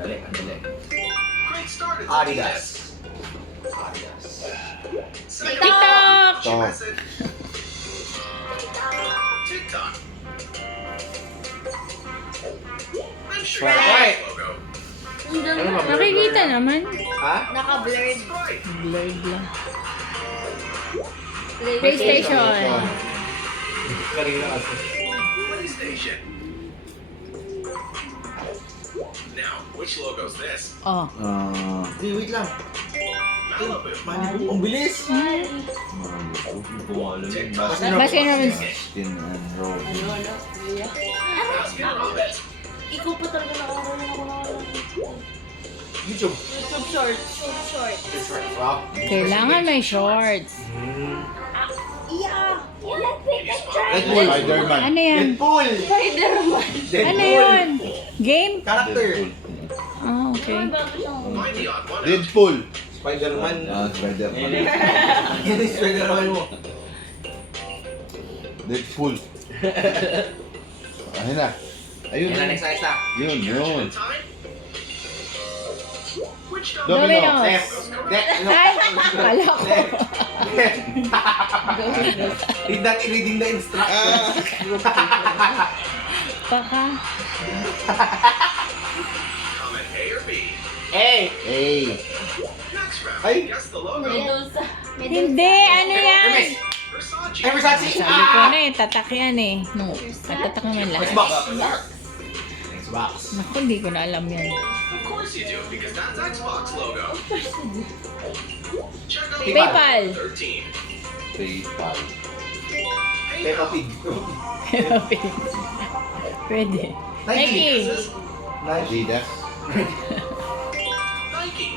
Dali, ang dali. Adidas. TikTok! TikTok. Right. Ano ba? Nakikita naman. Ha? Naka-blurred. Blurred lang. PlayStation. PlayStation. Kanina kasi. PlayStation. Now, which logo's this? Oh. Hindi, wait lang. Malibu. Malibu. Ang bilis. Baskin Robbins. Skin and roll. Baskin Robbins. Ikaw pa talaga nakakaroon ako ng YouTube. YouTube short. Wow. Kailangan may shorts. Yeah. Red Bull. Spider-Man. Ano yan? Deadpool. Spider-Man. Ano yun? Game? Character. Ah, okay. Find the odd one out. Deadpool. Spider-Man. Spider-Man. Yan yung Spider-Man mo. Deadpool. Ayun na. Ayun. Yan na, next na. Yun. Time? Which Domino's. domino? F. No. Ay, kala ko. Read that, reading the instructions. Baka. Comment A or B. A. Hey. Next round. Ay. Guess the logo. Medusa. Hindi, ano yan? Hermes. Versace. Ay, Versace. Sabi ko na eh, tatak yan eh. No, nagtatak naman lahat. Xbox. Xbox. Naku, hindi ko na alam yan. Of course you do, because that's Xbox logo. Check out PayPal. 13. PayPal. Peppa Pig. Pwede. Nike. Adidas. Nike.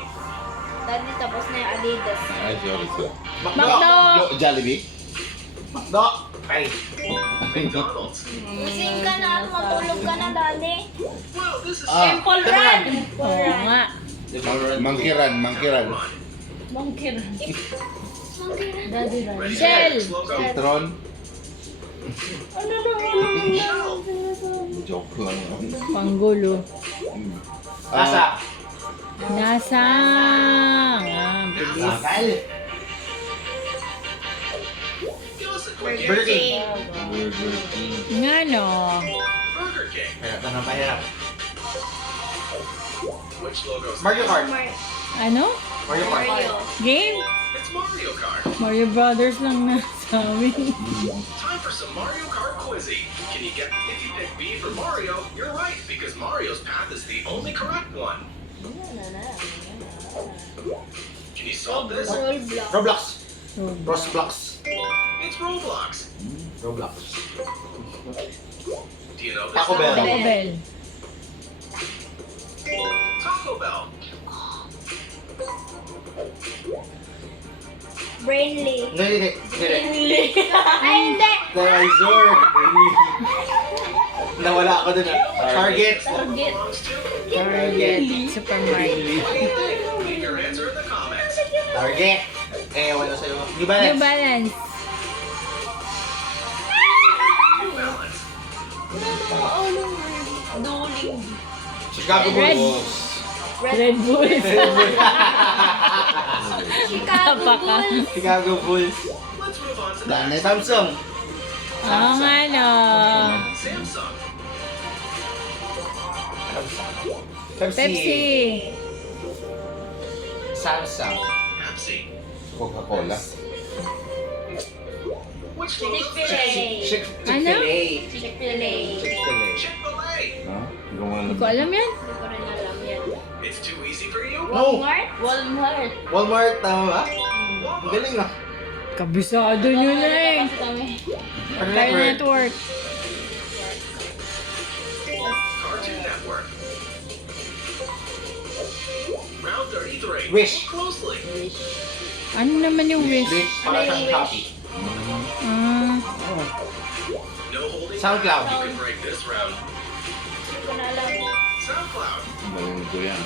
Dati tapos na yung Adidas. Ay, sorry. Macdo. Jollibee. Macdo. Ay. McDonald's. Gising ka na at matulog ka na, Dali. Well, this is Temple Run. Oo nga. Mangkiran. Monkey Run. Daddy Run. Ready? Shell. Next logo. Citron. Ano naman? Shell. Joke lang. Panggulo. Nasa. Nasa. Ah, bilis. Sakal. Give us a quick Burger answer. King. Burger King. Nga no. Burger King. Hirap na ng mahirap. Which logo's Mario Kart. Ano? Mario Kart. Mario. Game? It's Mario Kart. Mario Brothers lang na sa amin. Time for some Mario Kart quizzy. Can you get? If you pick B for Mario, you're right because Mario's path is the only correct one. Can you solve this? Roblox. Roblox. Roblox. It's Roblox. Roblox. Do you know this? Taco Bell. Taco Bell. Taco Bell. Brainly. Hindi. Ay, hindi. Dinosaur. Nawala ako dun. Target. Target. Belongs to? Target. Supermarket. Leave your answer in the comments. Target. Ewan na sa'yo. New New Balance. Balance. New Balance. Duling. Chicago Red. Bulls. Red Bull. Chicago Baka. Bulls. Chicago Bulls. Let's move on to the Danet. Samsung. Oo nga no. Samsung. Pepsi. Samsung. Pepsi. Coca-Cola. Which logo? Chick-fil-A. Chick-fil-A. Chick-fil-A. Chick-fil-A. Chick-fil-A. Ha? Hindi ko Hindi ko alam yan. Hindi ko rin alam yan. It's too easy for you. No. Walmart. Walmart. Tama ba? Ang Walmart. galing ah. Kabisado nyo na eh. Kasi kami. Cartoon Network. Cartoon Network. Round 33. Wish. Look closely. Ano naman yung wish? Wish. Para siyang copy. Ah, No holding SoundCloud. back. You can break this round. Hindi ko na alam. SoundCloud. Galing ko yan.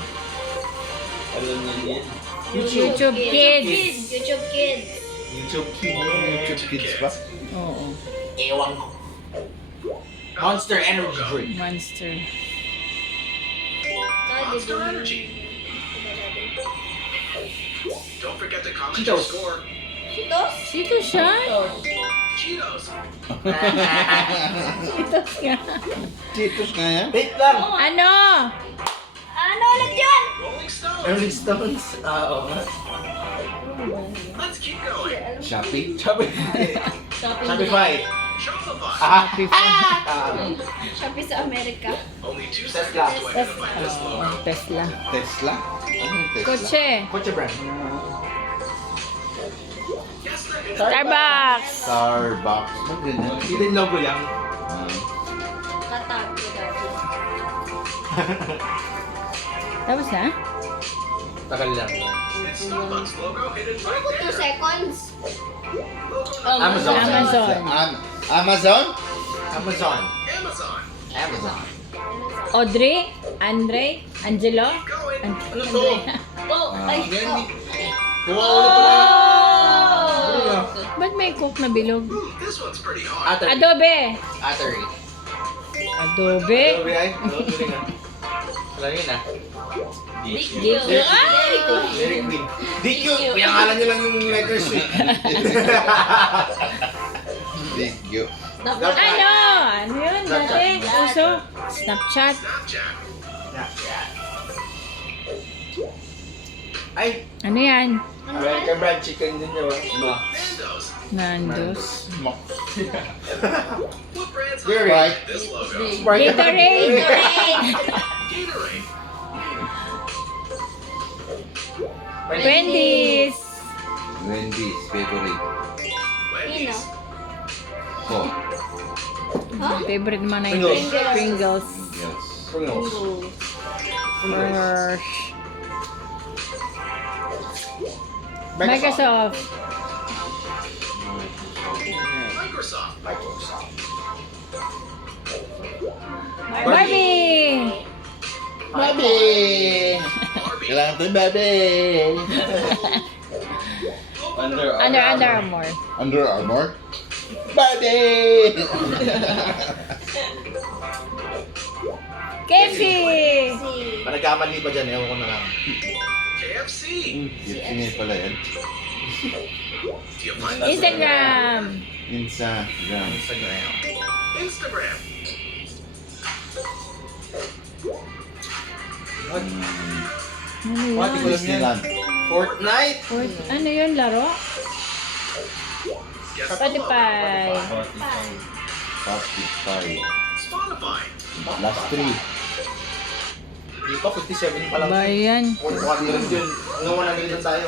YouTube Kids. YouTube Kids. YouTube Kids. YouTube Kids pa? Oo. Ewan ko. Monster Energy Drink. Monster. Monster Energy. Don't forget to comment Cheetos. your score. Cheetos? Sito siya? Cheetos. Ito siya. Cheetos nga yan. Wait lang. Ano? Ano ulit yun? Rolling Stones. Rolling Stones. Oo nga. Let's keep going. Shopee. Shopify. Shopify. Shopee sa Amerika. Only 2 Tesla. seconds to identify this logo. Tesla. Tesla? Ano yung Tesla? Kotse. Kotse brand. Guess the hidden Starbucks. Starbucks. Ba't ganyan? Hidden logo lang. Katago dati. Tapos na? Tagal lang. It's Starbucks logo hidden right Ako 2 there. seconds. Logo Amazon. Amazon. Amazon? Amazon. Amazon. Amazon. Audrey? Andre? Angelo? Keep going. Ano to? Oh, ay, Yan, oh. Kumauna pa na. Ano yun? Ba't may cook na bilog? This one's pretty hard. Atari. Adobe. Atari. Adobe. Adobe ay. Galing ah. Alam yun ah. DQ. DQ. Ay! Dairy Queen. DQ. Pinangalan nyo lang yung letters eh. Thank you. Ano? Ano yun? Dati? Uso? Snapchat. Snapchat. Ay, Ano yan? American Fried Chicken din yun. Nando's. Nandos. What brands Very highlight this logo? Gatorade. Gatorade. Wendy's. Wendy's, favorite. Wendy's. Ko. Favorite mo na Pringles. yung Pringles. Yes. Pringles. Or Microsoft. Microsoft. Barbie. Baby! Barbie. Kailangan ito, baby! Under Armour. Under Armour? Baby! KFC. Pag nagkamali pa dyan, ewan ko na lang. KFC. Tingin pala yan. Do you find this Instagram. Instagram. Instagram. Instagram. Ano Pati ko yun? lang yan. Disneyland. Fortnite. Ano yun? Laro? Guess the Spotify. Spotify. Spotify. Last 3. Di pa, 57 pa lang. Ba yan? 100 yun. Hanggang 100 lang tayo.